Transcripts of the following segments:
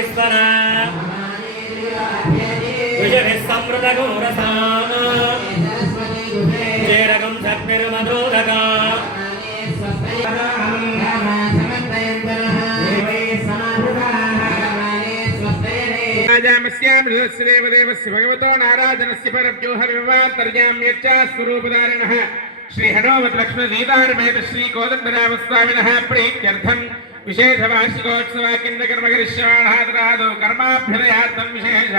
మహేశ్వర సమృతగౌరసామ చేరగం సత్నిర్మధోదక దేవదేవస్య భగవతో నారాజనస్య పరవ్యూహర్వాంతర్యామ్యచ్చ స్వరూపధారిణః శ్రీ హనుమత్ లక్ష్మణ సీతారమేత శ్రీ కోదండరామస్వామినః ప్రీత్యర్థం విశేష వార్షికోత్సవ కిందకర్మకరిష్యమాణాదో కర్మాభ్యుదయార్థం విశేష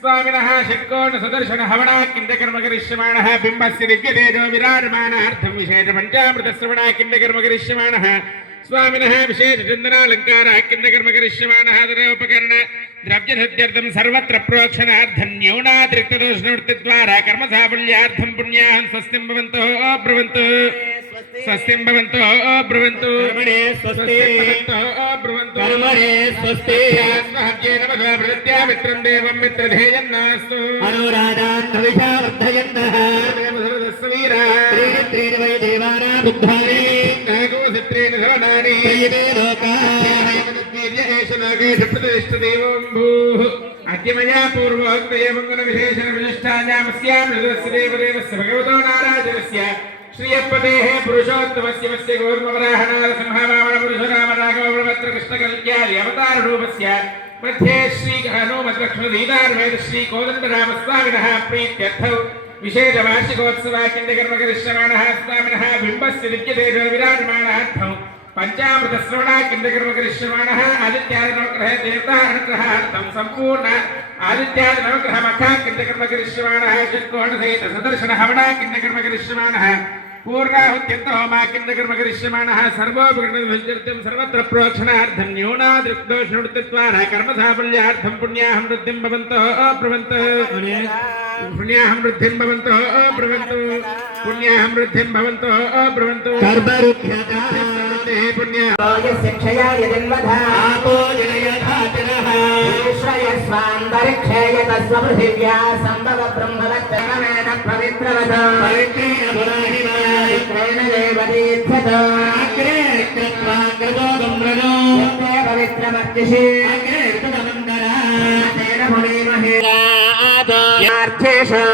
స్వామినః షట్కోణ సుదర్శన హవనా కిందకర్మకరిష్యమాణః బింబస్య దివ్యతేజో విరాజమానార్థం విశేష పంచామృత శ్రవణా కిందకర్మకరిష్యమాణః स्वामिनः विशेष चंदनालंकार किंदकर्मकरिष्यमाणः उपकरण द्रव्यधत्यर्थं सर्वत्र प्रोक्षणार्थं न्यूनातिरिक्तदोषनिवृत्तिद्वारा कर्मसाफल्यार्थं पुण्याहं स्वस्तिं भवन्तु ब्रुवन्तु स्वस्तिं भवन्तु ब्रुवन्तु कर्मणे स्वस्ति ब्रुवन्तु कर्मणे स्वस्ति स्वाहाज्ञेन नमः प्रत्या मित्रं देवं मित्रधेयन्नास्तु अनुराधान्धविषा वर्धयन्तः देवसर्वदस्वीरा त्रीणि वै देवानां बुद्धानि नागोसित्रेण धवनानि त्रयिवे लोकाः अद्यमया पूर्वोक्तयमङ्गलविशेषण विशिष्टायामस्यां देवदेवस्य भगवतो नारायणस्य श्रीयपतेः पुरुषोत्तमस्य वस्य गौर्मवराहनाद संहावामन पुरुषराम राघववत्र कृष्णकल्यादि अवताररूपस्य मध्ये श्री हनुमत् लक्ष्मण सीतारमेत श्री कोदण्डरामस्वामिनः प्रीत्यर्थौ विशेष वार्षिकोत्सव किंदकर्मकरिष्यमाणः स्वामिनः बिम्बस्य दिव्यतेजो विराजमानार्थं पंचामृत श्रवणा किंदकर्मकरिष्यमाणः आदित्यादिनवग्रह देवता अनुग्रहार्थं संपूर्ण आदित्यादिनवग्रह मखा किंदकर्मकरिष्यमाणः षट्कोणसहित सदर्शन हवना किंदकर्मकरिष्यमाणः पूर्णाहुत्यन्त होमा किंदकर्मकरिष्यमाणः सर्वोपकरणविजर्त्यं सर्वत्र प्रोक्षणार्थं न्यूनादृक्दोषनिवृत्तिद्वारा कर्मसाफल्यार्थं पुण्याहं वृद्धिं भवन्तः ब्रुवन्तः पुण्याहं वृद्धिं भवन्तः ब्रुवन्तु पुण्याहं वृद्धिं भवन्तः ब्रुवन्तु कर्मरुभ्यः पुण्याय क्षयाय जन्मधा आपो जनयधातिनः श्रयस्वान्तरिक्षेय तस्वपृथिव्या सम्भव ब्रह्मवत्तमेन पवित्रवद पवित्रेण पुराहिमायत्रेण देवतीर्थत अग्रे कृत्वा गजोगम्रनो यत्ते पवित्रमर्चिषि अग्रे कृतमन्तरा तेन मुनिमहे यार्थेषु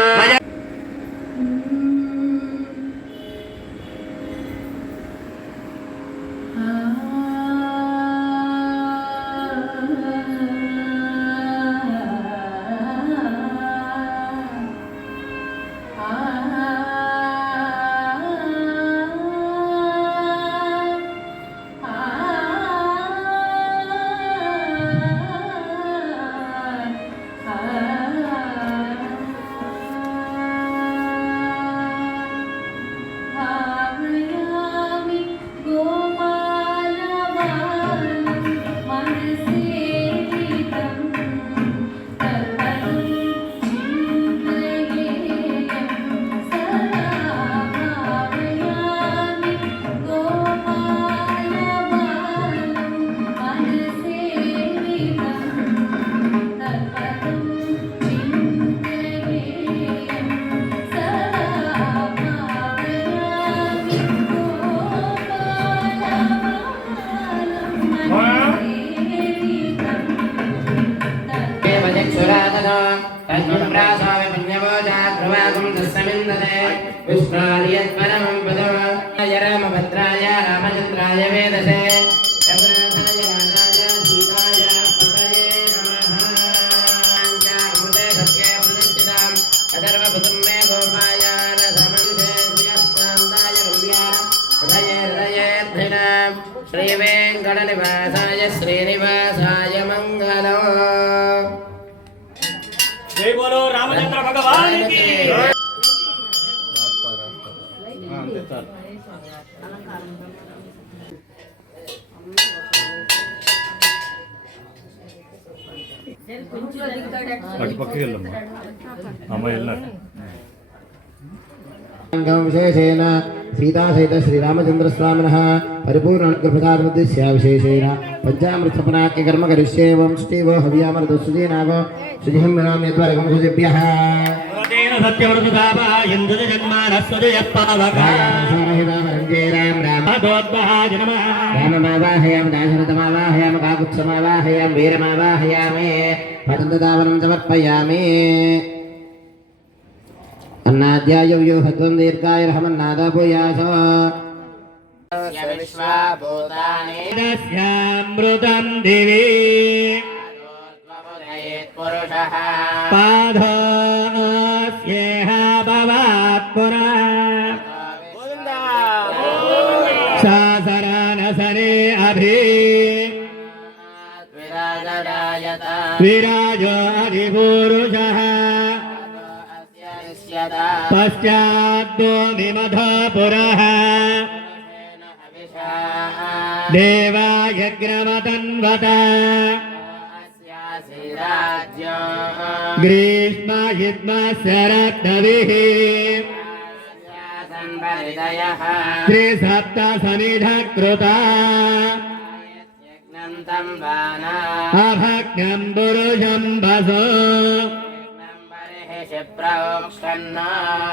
विष्णार्यत्परमं पदो रामभद्राय रामचन्द्राय वेदसे रघुनाथाय नाथाय सीताय पतये नमः अमृते सत्ये प्रतिष्ठिताम् अधर्वभुतं मे गोपाय रथमंशे श्रियस्कान्ताय गम्भीरा हृदये हृदयेऽर्थिनां श्रीवेङ्कटनिवासाय श्रीनिवासाय मङ्गलो जय बोलो रामचंद्र भगवान की అటు పక్కకి వెళ్దాం అమ్మ వెళ్ళినట్టు विशेषेण सीता सहित श्रीरामचंद्रस्वामिनः परिपूर्णानुग्रहप्रसादमुद्दिश्य विशेषेण पंचामृतपनाक्य कर्म करिष्ये ओं ष्टीवो हव्यामृतसुजीनावो शुजिहं विनाम्यद्वरगं सुजिभ्यः సత్యవృతాపా ఇంద్ర జన్మానస్వజయ పావక రామ రామ దోద్భాజ నమః రామమావాహయామి దాశరథమావాహయామి కాకుత్సమావాహయామి వీరమావాహయామి పతంతదావనం సమర్పయామి అన్నాధ్యాయ వ్యూహత్వం దీర్ఘాయ రహమన్నాదాభూయాసో విశ్వాభూతాని తస్యామృతం దివి పురుషః పాదోస్యేహ భవాత్ పునః సాసరానసనే అభి విరాజరాయత విరాజో అధిపురుషః పశ్చాద్దో విమధ పురః దేవాయగ్రమతన్వత గ్రీష్మ యుగ్మ శరద్భిః త్రిసప్త సమిధ కృత అభగ్నం పురుషం వసో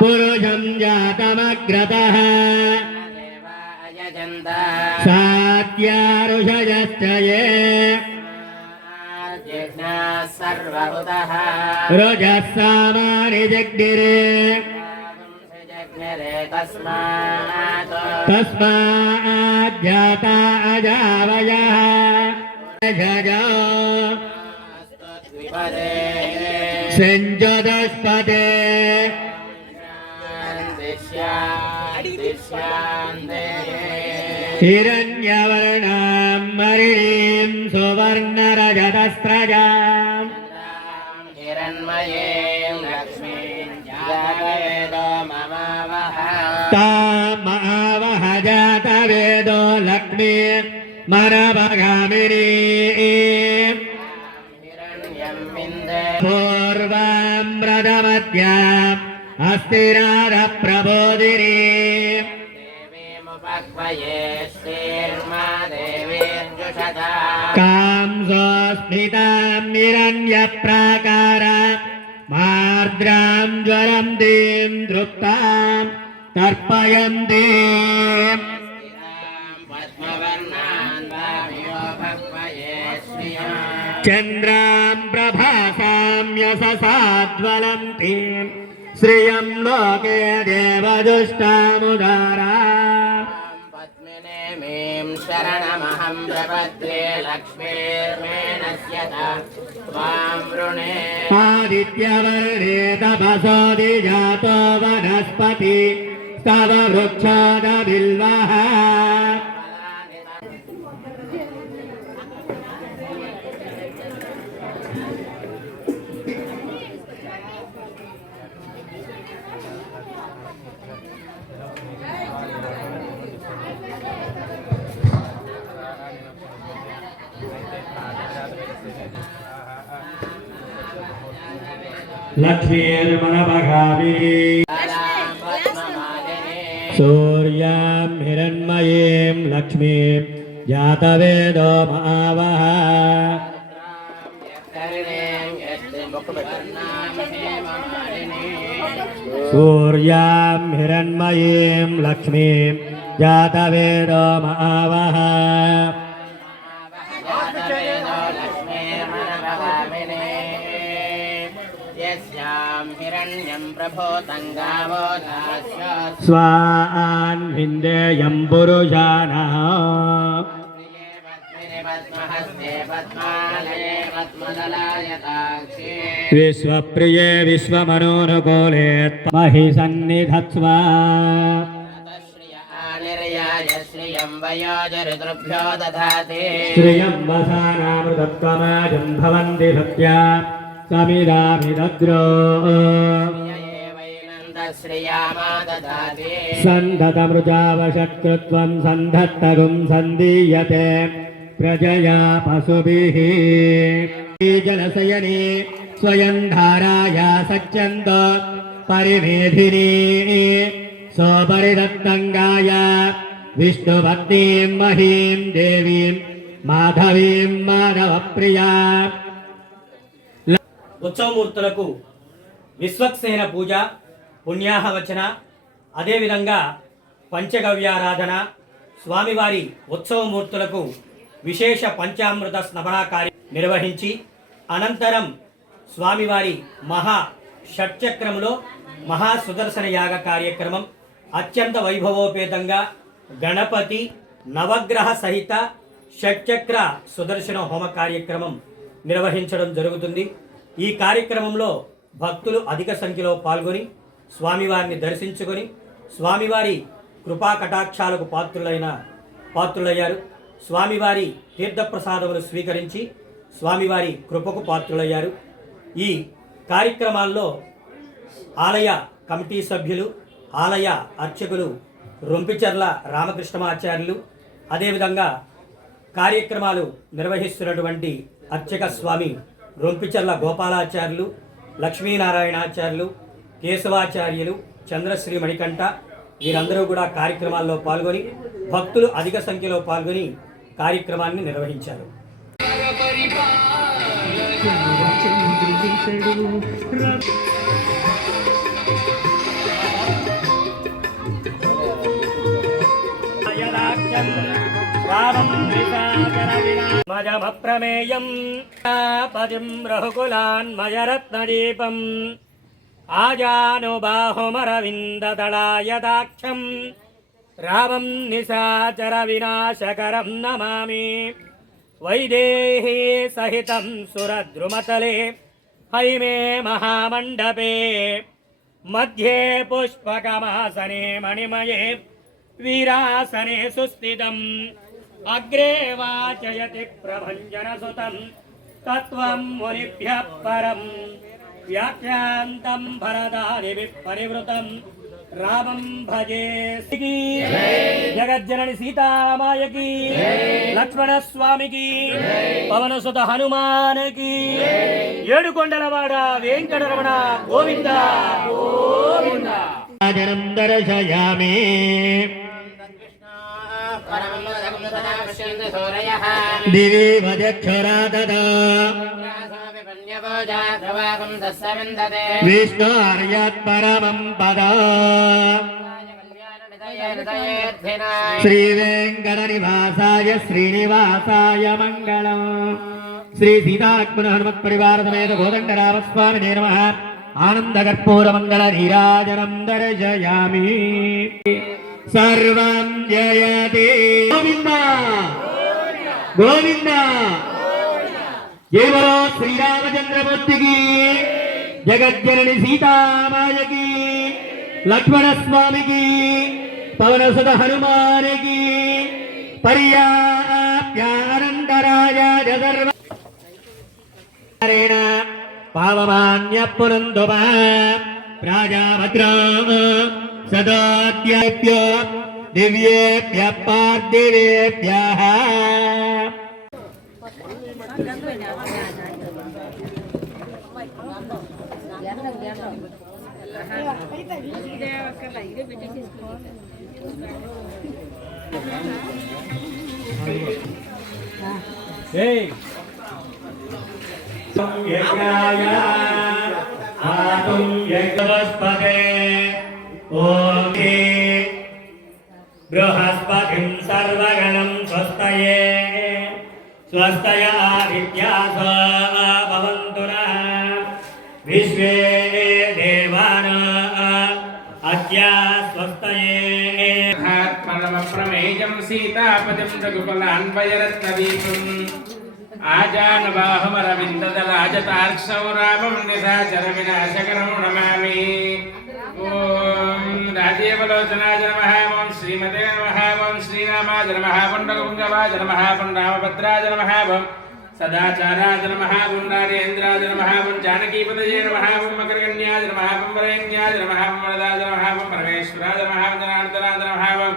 పురుషం జాతమగ్రతః సాత్యారుషయశ్చ యే రజః సామాని జగ్నిరే తస్మాజ్జాతా అజావయః జజా సంజదస్పతే హిరణ్యవర్ణాం మరిణీం సువర్ణరజతస్రజాం తామావహ జాతవేదో లక్ష్మీ మనభగామినీ పూర్వం ప్రథమద్యాం అస్థిరార ప్రబోధినీ కాంసోస్మితాం నిరణ్యప్రాకార మార్ద్రాం జ్వరం దీం దృప్తాం తర్పయంతి చంద్రాం ప్రభాసాం యశసాజ్వలంతి శ్రియం లోకే దేవదుష్టాముదారా శరణమహం ప్రపద్యే లక్ష్మీర్మేణస్యత త్వాం వృణే ఆదిత్యవర్ణే తపసోది జాతో వనస్పతి స్తవ వృక్షోద బిల్వః లక్ష్మీర్మనభగామినీ సూర్యాం హిరణ్మయీం లక్ష్మీం జాతవేదో మహావహ సూర్యాం హిరణ్మయీం లక్ష్మీం జాతవేదో మహావహ స్వాన్ విందేయం పురుషానః విశ్వప్రియే విశ్వమనోనుకూలే మహి సన్నిధత్స్వ శ్రియం వసానామృతత్వమాజం భవంతి భక్త్యా సమిదామిదద్రో సంధతమృజావషత్కృత్వం సంధత్తగుం సందీయతే ప్రజయా పశుభిః జలశయనే స్వయం ధారాయా సచ్యంత పరిమేధినీ సోపరిదత్తంగాయ విష్ణుభక్తిం మహీం దేవీం మాధవీం మాధవప్రియా. ఉత్సవమూర్తులకు విశ్వక్సేన పూజ, పుణ్యాహవచన, అదేవిధంగా పంచగవ్యారాధన, స్వామివారి ఉత్సవమూర్తులకు విశేష పంచామృత స్నపన కార్యం నిర్వహించి అనంతరం స్వామివారి మహా షట్చక్రములో మహా సుదర్శన యాగ కార్యక్రమం అత్యంత వైభవోపేతంగా గణపతి నవగ్రహ సహిత షట్చక్ర సుదర్శన హోమ కార్యక్రమం నిర్వహించడం జరుగుతుంది. ఈ కార్యక్రమంలో భక్తులు అధిక సంఖ్యలో పాల్గొని స్వామివారిని దర్శించుకొని స్వామివారి కృపా కటాక్షాలకు పాత్రులయ్యారు. స్వామివారి తీర్థప్రసాదములు స్వీకరించి స్వామివారి కృపకు పాత్రులయ్యారు. ఈ కార్యక్రమాల్లో ఆలయ కమిటీ సభ్యులు, ఆలయ అర్చకులు రొంపిచర్ల రామకృష్ణమాచార్యులు, అదేవిధంగా కార్యక్రమాలు నిర్వహిస్తున్నటువంటి అర్చక స్వామి రొంపిచర్ల గోపాలాచార్యులు, లక్ష్మీనారాయణాచార్యులు, కేశవాచార్యులు, చంద్రశ్రీ మణికంఠ వీరందరూ కూడా కార్యక్రమాల్లో పాల్గొని భక్తులు అధిక సంఖ్యలో పాల్గొని కార్యక్రమాన్ని నిర్వహించారు. మజమప్రమేయం పదిం రఘుకులాన్మయరత్నదీపం ఆజానుబాహుమరవిందదళాయదాక్షం రామం నిశాచర వినాశకరం నమామి. వైదేహీ సహితం సురద్రుమతలే హైమే మహామండపే మధ్యే పుష్పకమాసనే మణిమయే వీరాసనే సుస్థితం అగ్రే వాచయతి ప్రభంజనసుతం తత్వం మునిభ్యః పరం వ్యాఖ్యాంతం భరదాది పరివృతం రామం భజే. జగజ్జనని సీతామాయకి, లక్ష్మణ స్వామికి, పవనసుత హనుమానికి, ఏడుకొండలవాడ వెంకటరమణ గోవింద గోవింద. దర్శయామి దివి వదక్షరాదదా విష్ణుర్యత్ పరమం పదా శ్రీ వెంకట నివాసాయ శ్రీనివాసాయ మంగళం. శ్రీ సీతాలక్ష్మణ హనుమత్ పరివార సమేత కోదండరామస్వామినే నమః. ఆనందకర్పూర మంగళ నీరాజనం దర్శయామి. సర్వం జయతే గోవింద గోవింద. కేవలం శ్రీరామచంద్రమూర్తికి, జగజ్జనని సీతామాయకి, లక్ష్మణ స్వామికి, పవనసుత హనుమానికి, పర్యాప్యానందరాయ సర్వేణ పావమాన్య పునందుమ ప్రాజాభద్రా సదాద్యేభ్యో దివ్యేభ్య పార్థివేభ్యః. యజ్ఞాయ ఆతుం యజ్ఞవస్పతే ఓం బృహస్పతిం సర్వగణం స్వస్తయే స్వస్తయ ఆదిత్యాసో భవంతు నః విశ్వే దేవానాః అద్యా స్వస్తయే. పరమప్రమేయం సీతాపతిం రఘుకులాన్వయరత్నదీపం ఆజానుబాహుమరవిందదళాజతార్క్షౌ రామం నిశాచర వినాశకరం నమామి. ఓం రాజీవలోచనాయ నమః. ఓం శ్రీమతే నమః. ఓం శ్రీరామాయ నమః. పుండరపుంగవాయ నమః. పుండామభద్రాయ నమః. ఓం సదాచారాయ నమః. ఓం నారేంద్రాయ నమః. ఓం జానకీపతయే నమః. ఓం మకరకన్యాయ నమః. ఓం వరేణ్యాయ నమః. ఓం వరదాయ నమః. ఓం పరమేశ్వరాయ నమః. ఓం జనార్దనాయ నమః. ఓం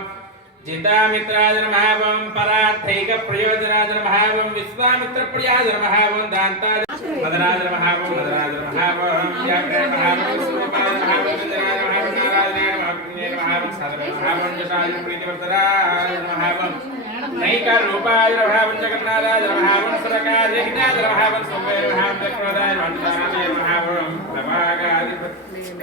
జితామిత్రాయ నమః. ఓం పరార్థైక ప్రయోజనాయ నమః. ఓం విశ్వామిత్రప్రియాయ నమః. ఓం దాంతాయ మదరాయ నమః. ఓం మదరాయ నమః. ఓం వ్యాఘ్రాయ నమః. ఓం స్వరూపాయ నమః. ఓం చంద్రాయ నమః. ఓం నారాయణాయ నమః. ఓం నమః. ఓం సాధనాయ నమః. ఓం జటాయ ప్రీతివర్ధనాయ నమః. ఓం నైకరూపాయ నమః. ఓం జగన్నాథాయ నమః. ఓం సురకార్యజ్ఞాయ నమః. ఓం సౌమ్యాయ నమః. ఓం చక్రవర్తాయ నమః. ఓం నమః. ఓం నవాగాది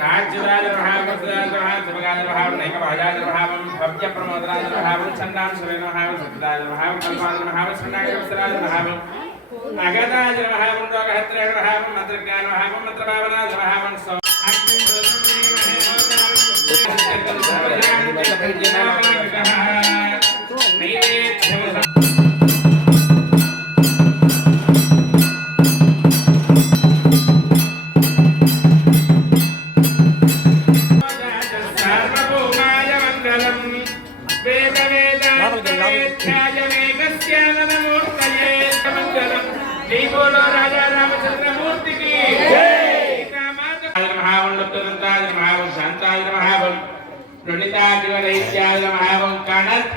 రాజ్యరాజ మహాభక్తాజ మహాశివగాజ మహావం నైకభాజాజ మహావం భవ్య ప్రమోదరాజ మహావం చందాం సురేణ మహావం సత్యరాజ మహావం కల్పాజ మహావం శృంగాగరాజ మహావం అగతాజ మహావం లోకహత్రేణ మహావం మంత్రజ్ఞాన మహావం మంత్రభావనాజ మహావం సౌ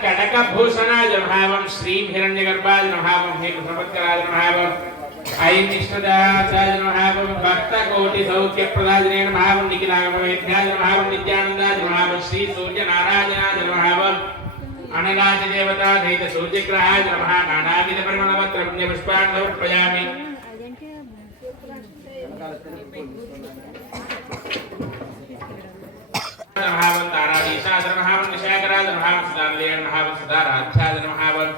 కనకభూషణాయ మహావం శ్రీ హిరణ్యగర్భాయ మహావం హేమప్రపత్కరాయ మహావం ఐం ఇష్టదాచార్య మహావం భక్త కోటి సౌఖ్య ప్రదాజనే మహావం నిఖిలాగమవేద్యాయ మహావం నిత్యానందాయ మహావం శ్రీ సూర్య నారాయణాయ మహావం అనరాజ దేవతా దైత సూర్యగ్రహాయ నమః నానావిధ పరిమళపత్ర పుణ్య పుష్పాన్ని సమర్పయామి. మహావం తారాధీశాయ మహావం నిశాకరాయ మహావం సుధారలేయ మహావం సుధారాధ్యాయ మహావం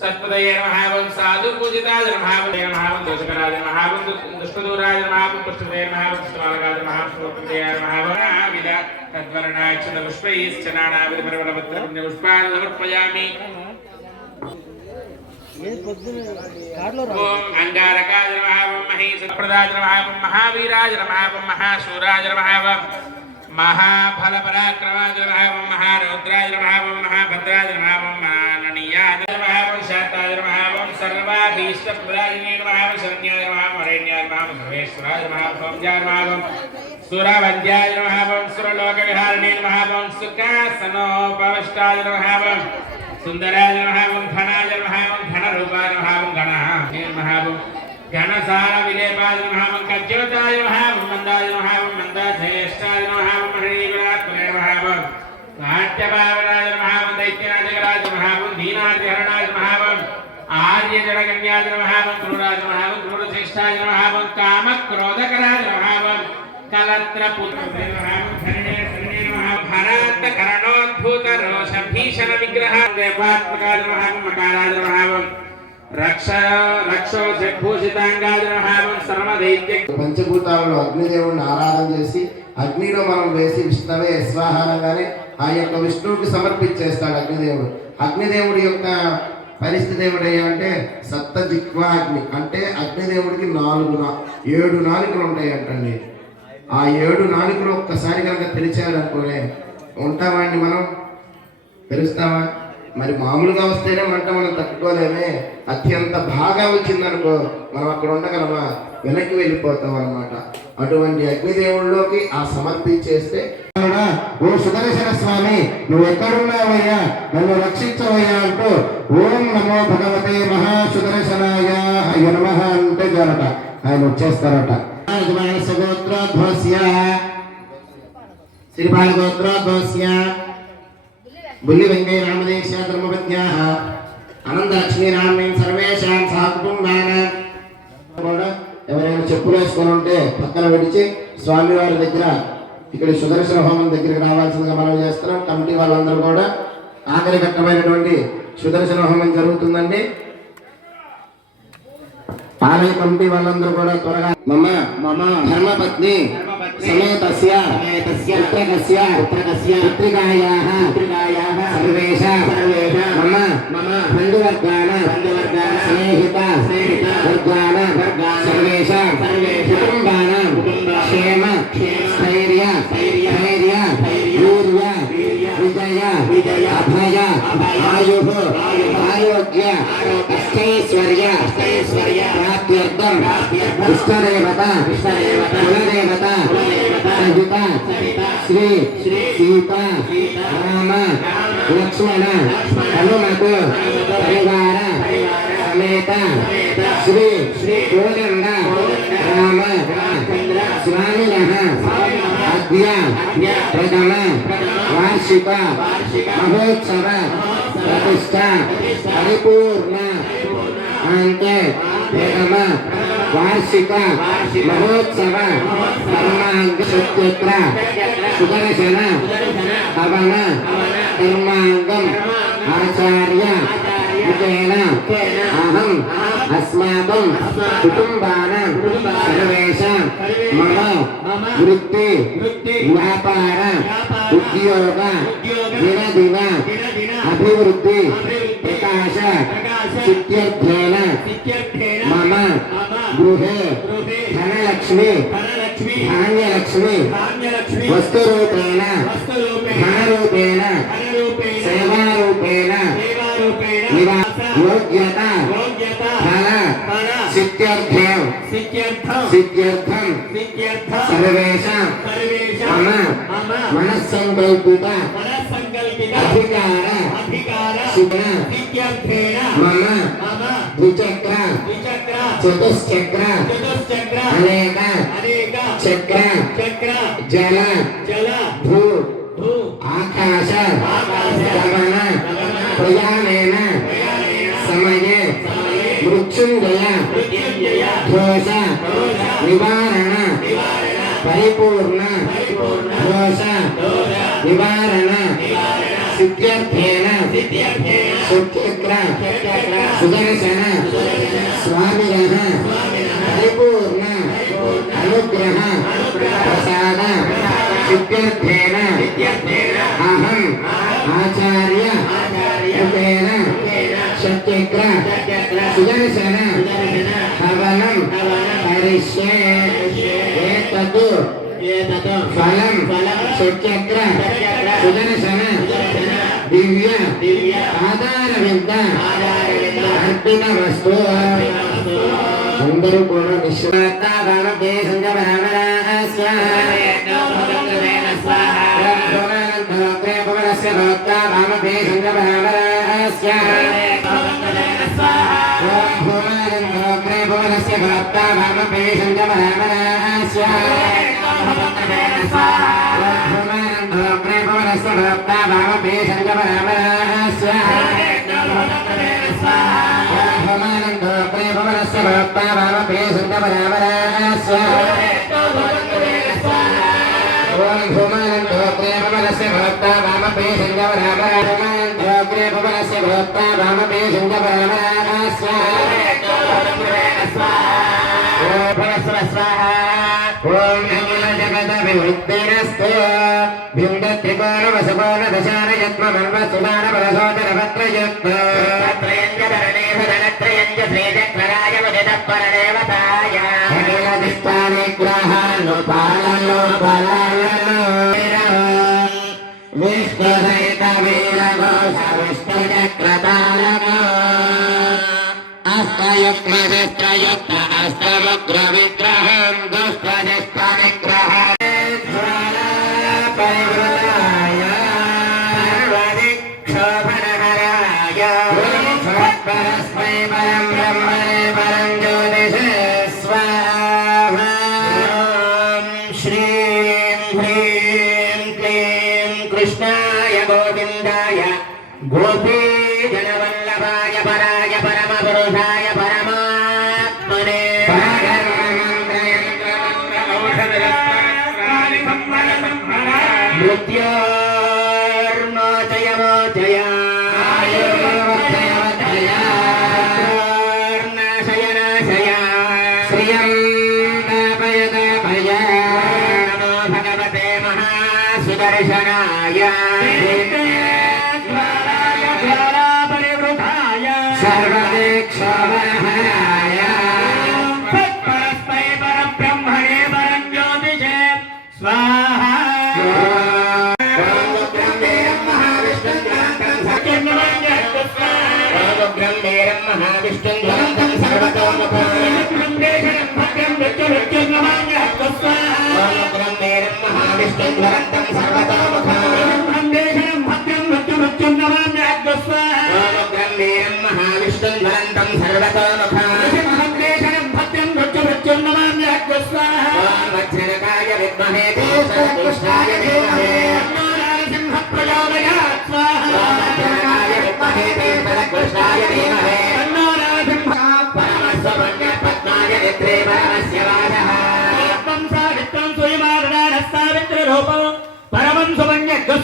సత్పదయ మహావం సాధు పూజితాయ మహావం మహావం దోషకరాయ మహావం దుష్పదూరాయ మహావం పుష్పదయ మహావం పుష్పమాలకాయ మహావం పుష్పదయ మహావం విద తద్వర్ణాక్షత పుష్పైశ్చ నానావిధ పరిమళపత్ర పుణ్య పుష్పాన్ని సమర్పయామి. ఓం అంగారకాయ మహావం మహేశప్రదాయ మహావం మహావీరాయ మహావం మహాశూరాయ మహావం महाफलपराक्रमाय महावं महारौद्राय महावं महाभद्राय महावं महाननीयाय महावं शान्ताय महावं सर्वाभीष्टप्रदायिने महावं शरण्याय महावं वरेण्याय महावं सर्वेश्वराय महावं महावं सुरवन्द्याय महावं सुरलोकविहारिणे महावं सुखासनोपविष्टाय महावं सुन्दराय महावं धनाय महावं धनरूपाय महावं गणः महावं घनसार विलेपाय महावं कज्योताय महावं मंदाय महावं मंदाधेष्टाय महावं हरिविरात्मने महावं नाट्यभावनाय महावं दैत्यराजगराज महावं दीनार्यहरणाय महावं आर्यजनगण्याय महावं क्रूराज महावं क्रूरश्रेष्ठाय महावं कामक्रोधकराज महावं कलत्रपुत्रते महावं धरणे धरणे महावं भरातकरणोद्भूत रोषभीषण विग्रह देवात्मकाय महावं मकाराज महावं పంచభూతాలలో అగ్నిదేవుడిని ఆరాధన చేసి అగ్నిలో మనం వేసి విష్ణువే స్వాహానంగానే ఆ యొక్క విష్ణువుకి సమర్పించేస్తాడు అగ్నిదేవుడు. అగ్నిదేవుడి యొక్క పరిస్థితి ఏమిటయ్యా అంటే సప్తజిహ్వా అగ్ని అంటే అగ్నిదేవుడికి 7 నాలుకలు ఉంటాయి అంటండి. ఆ 7 నాలుకలు ఒక్కసారి కనుక తెరిచారనుకోనే ఉంటామండి, మనం తెరుస్తామా? మరి మామూలుగా వస్తేనే మంట మనం తట్టుకోలేమే, అత్యంత బాగా వచ్చిందనుకో మనం అక్కడ ఉండగలమా? వెనక్కి వెళ్ళిపోతాం అన్నమాట. అటువంటి అగ్నిదేవుల్లోకి ఆ సమర్పించేస్తే ఓ సుదర్శన స్వామి నువ్వు ఎక్కడున్నావయ్యా, నన్ను రక్షించవయ్యా అంటూ ఓం నమో భగవతే మహాసుదర్శనాయ నమః అంటే చాలట ఆయన వచ్చేస్తారట. గోత్రోద్భవస్య శ్రీపాలగోత్రోద్భవస్య बुल्ली वेंकय रामदेश धर्मपत्न्याः अनंत लक्ष्मी नामేం సర్వేషాం సహకుటుంబానాం కూడా ఎవరైనా చెప్పులు వేసుకొని ఉంటే పక్కన విడిచి స్వామి వారి దగ్గర ఇక్కడ సుదర్శన హోమం దగ్గరికి రావాల్సిందిగా మనం చేస్తున్నాం. కమిటీ వాళ్ళందరూ కూడా ఆఖరి ఘట్టమైనటువంటి సుదర్శన హోమం జరుగుతుందండి. ఆలయ కమిటీ వాళ్ళందరూ కూడా త్వరగా మమ ధర్మపత్ని సమేతస్య పుత్రకస్య పుత్రికాయాః సర్వేషాం మమ బంధువర్గాన స్నేహిత వర్గాన సర్వేషాం కుటుంబానాం క్షేమ స్థైర్య వీర్య విజయ అభయ ఆయుః ఆరోగ్య అష్టైశ్వర్య ప్రాప్త్యర్థం ఇష్టదేవత కులదేవత సహిత శ్రీ సీత రామ లక్ష్మణ హనుమతు పరివార సమేత శ్రీ కోదండ రామ స్వామినః అద్య ప్రథమ వార్షిక మహోత్సవ ప్రతిష్ఠ పరిపూర్ణ అంతే ప్రథమ వార్షిక మహోత్సవ కర్మాంగ సత్యత్ర సుదర్శన హవన కర్మాంగం ఆచార్య ముఖేన అహం అస్మాకం కుటుంబానాం సర్వేషాం మమ వృత్తి వ్యాపార ఉద్యోగ దిన అభివృద్ధి ప్రకాశ సిద్ధ్యర్థేన మమ గృహే ధనలక్ష్మి ధాన్యలక్ష్మి వస్తురూపేణ ధనరూపేణ సేవారూపేణ యోగ్యత ఫల సిద్ధ్యర్థం సర్వేషాం మమ మనస్సంకల్పిత అధికార మమ ద్విచక్ర చతుశ్చక్ర అనేక చక్ర జల భూ ఆకాశ గమన ప్రయాణేన సమయే మృత్యుంజయ దోష నివారణ పరిపూర్ణ దోష నివారణ సిద్ధ్యర్థేన సుచక్ర సుదర్శన స్వామినః పరిపూర్ణ అనుగ్రహ ప్రసాద సిద్ధ్యర్థేన అహం ఆచార్య ముఖేన సత్యగ్ర సుదర్శన హవనం కరిష్యే ఏతత్ ఫలం సత్యగ్ర సుదర్శన దివ్య ఆధార విద్ద అర్పిత వస్తు అందరూ కూడా అష్టయుక్త అష్టవగ్ర విగ్రహం దుష్టనిష్ట నిగ్రహ పరివృతాయ సర్వదిక్షోభనహరాయ పరస్మై పరం బ్రహ్మణే పరం జ్యోతిషే స్వాహా శ్రీం హ్రీం క్లీం కృష్ణాయ గోవిందాయ గోపీ జనవల్లభాయ పరాయ పరమపురుషాయ పరమాత్మనే మృత్యోర్మోచయ మోచయ నాశయ నాశయ శ్రియం దాపయ దాపయ నమో భగవతే మహాసుదర్శనాయ సర్వదేక్షోభనహరాయ పరస్మై పరబ్రహ్మణే పరం జ్యోతిషే స్వాహా బ్రహ్మేరం మహావిష్ణుం ధ్వంతం సర్వతోముఖం బ్రహ్మేరం మహావిష్ణుం ధ్వంతం సర్వతోముఖం బ్రహ్మేరం మహావిష్ణుం ధ్వంతం సర్వతోముఖం వజ్రనకాయ విద్మహే కృష్ణాయ ధీమహి వజ్రనకాయ విద్మహే కృష్ణాయ ధీమహి పరమస్వరూపాయ పద్మాయ నిద్రే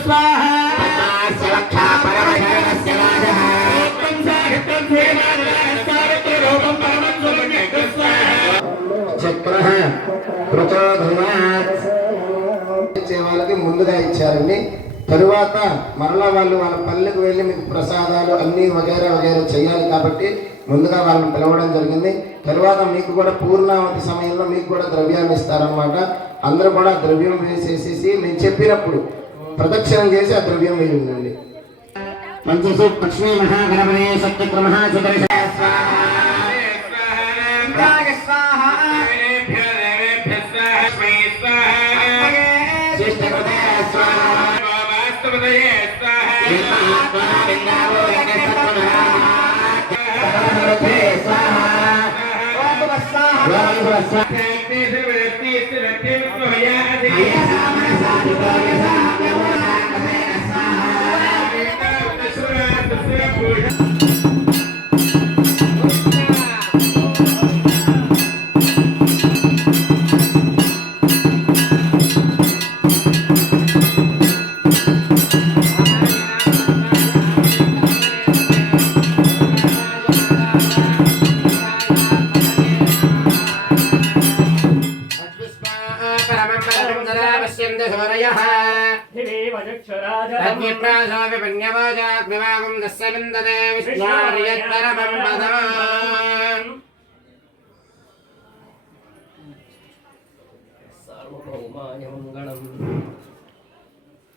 स्वाहा पद्मास्य वक्षा परमशरणस्य राजः ओम साहित्यं देवानां रूपं परमं सुरण्यं स्वाहा చక్రః ప్రచోదయాత్ ఇచ్చే వాళ్ళకి ముందుగా ఇచ్చారండి. తరువాత మరలా వాళ్ళు వాళ్ళ పల్లెకు వెళ్ళి మీకు ప్రసాదాలు అన్నీ వగైరా వగైరా చేయాలి కాబట్టి ముందుగా వాళ్ళని పిలవడం జరిగింది. తరువాత మీకు కూడా పూర్ణావతి సమయంలో మీకు కూడా ద్రవ్యాన్ని ఇస్తారనమాట. అందరూ కూడా ద్రవ్యం వేసేసేసి నేను చెప్పినప్పుడు ప్రదక్షిణం చేసి ఆ ద్రవ్యం వేయండి. పంచసు లక్ష్మీ మహాగణపతి సత్యక్ర మహాసుదర్శ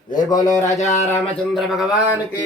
जय बोलो राजा रामचंद्र भगवान की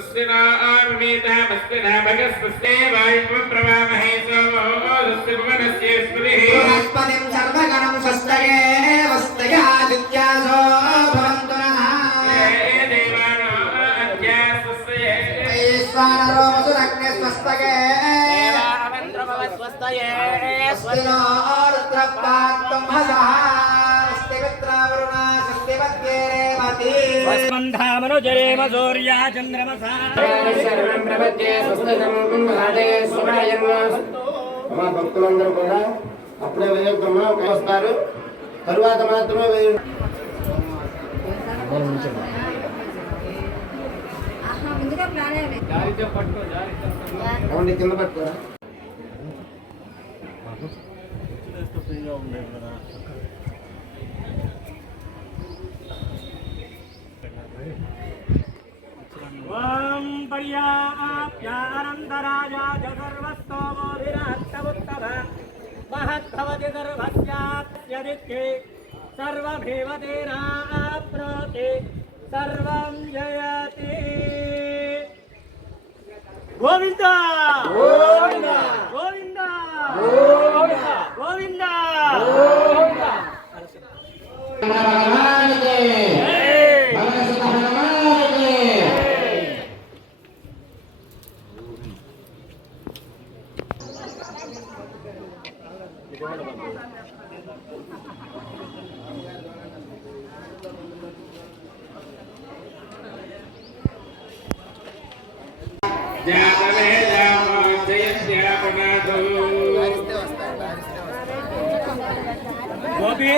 स्वस्तिना आमितामस्तिना भगस्वस्ते वायुं प्रवामहे सोमो स्वस्ति भुवनस्य स्मृतिः बृहस्पतिं सर्वगणं स्वस्तये वस्तय आदित्यासो भवन्तु नः ये देवानो अद्य स्वस्ते ईश्वरो वसुरग्ने स्वस्तये स्वस्तिनो रुद्रपात्तं हसः स्वस्ति मित्रावरुणा स्वस्ति मध्ये रेवती స్కంధామనుజరేమ సూర్యా చంద్రమసా శరణం ప్రపద్యే స్వస్తినం మహాదే స్వరాయం మా భక్తులందరూ కూడా అప్పుడే వేయొద్దమ్మా వస్తారు తరువాత మాత్రమే వేయ ముందుగా ప్లాన్ అవును కింద పట్టుకోరా ఓం పర్యాప్యానందరాజా జగర్వస్తోమో విరాట్టముత్తమ మహద్భవతి సర్వస్యాప్యదిక్కే సర్వమేవ తేనాప్నోతి సర్వం జయతి గోవింద గోవింద గోవింద గోవింద గోవింద జాతవేదామో జయత్యాపనాథో గోపి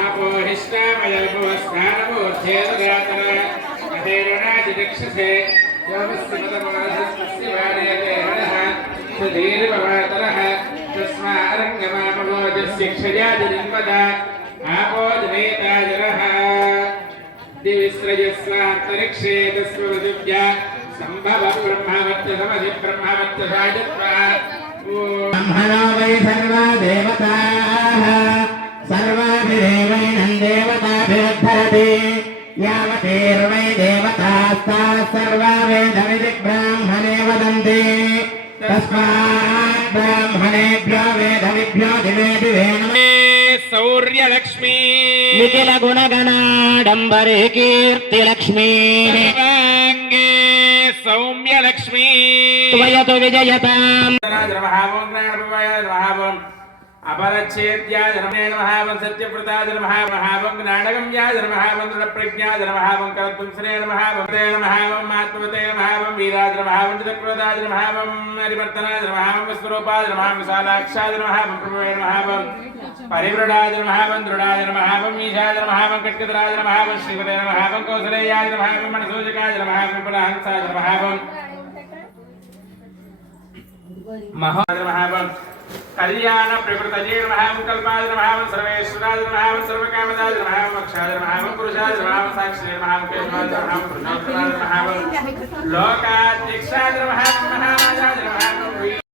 ఆపోహిష్టామయల్పవస్థానమూర్ధేదరాతన అధేరణాదిదక్షసే యోగస్తిమతమాసస్య సుధీర్భవాతరః తస్మారంగమామోజశిక్షయాదినింపద ఆపోజనేతాజరః దివిశ్రయస్వాంతరిక్షే తస్మృతివ్య సంభవ బ్రహ్మవత్య సమధి బ్రహ్మవత్య సాజత్వా బ్రహ్మణో వై సర్వా దేవతాః సర్వాభిదేవైనం దేవతాభిరుద్ధరతి యావతీర్వై దేవతాస్తాः సర్వా వేదవిది బ్రాహ్మణే వదంతి తస్మాత్ బ్రాహ్మణేభ్యో వేదవిభ్యో దివే దివే నమః సౌర్యలక్ష్మీ నిఖిల గుణగణాడంబరే కీర్తిలక్ష్మీ సర్వాంగే సౌమ్యలక్ష్మీ త్వయతు విజయతాం अपरच्छेद्याय नमः सत्यव्रताय नमः महावं नाडगम्याय नमः दृढप्रज्ञाय नमः करत्वंसने नमः वन्दे नमः आत्मवते नमः वीराय नमः वन्दक्रोधाय नमः हरिवर्तनाय नमः स्वरूपाय नमः विशालाक्षाय नमः प्रभवे नमः परिवृढाय नमः दृढाय नमः ईशाय नमः कटकधराय नमः श्रीमते नमः कौसलेयाय नमः मनसोजकाय नमः विपुलहंसाय नमः महावं कल्याण प्रकृतये नमः कल्पाय नमः सर्वेश्वराय नमः सर्वकामदाय नमः मोक्षाय नमः पुरुषाय नमः साक्षी नमः केशवाय नमः पुरुषोत्तमाय नमः लोकाध्यक्षाय नमः महाराजाय नमः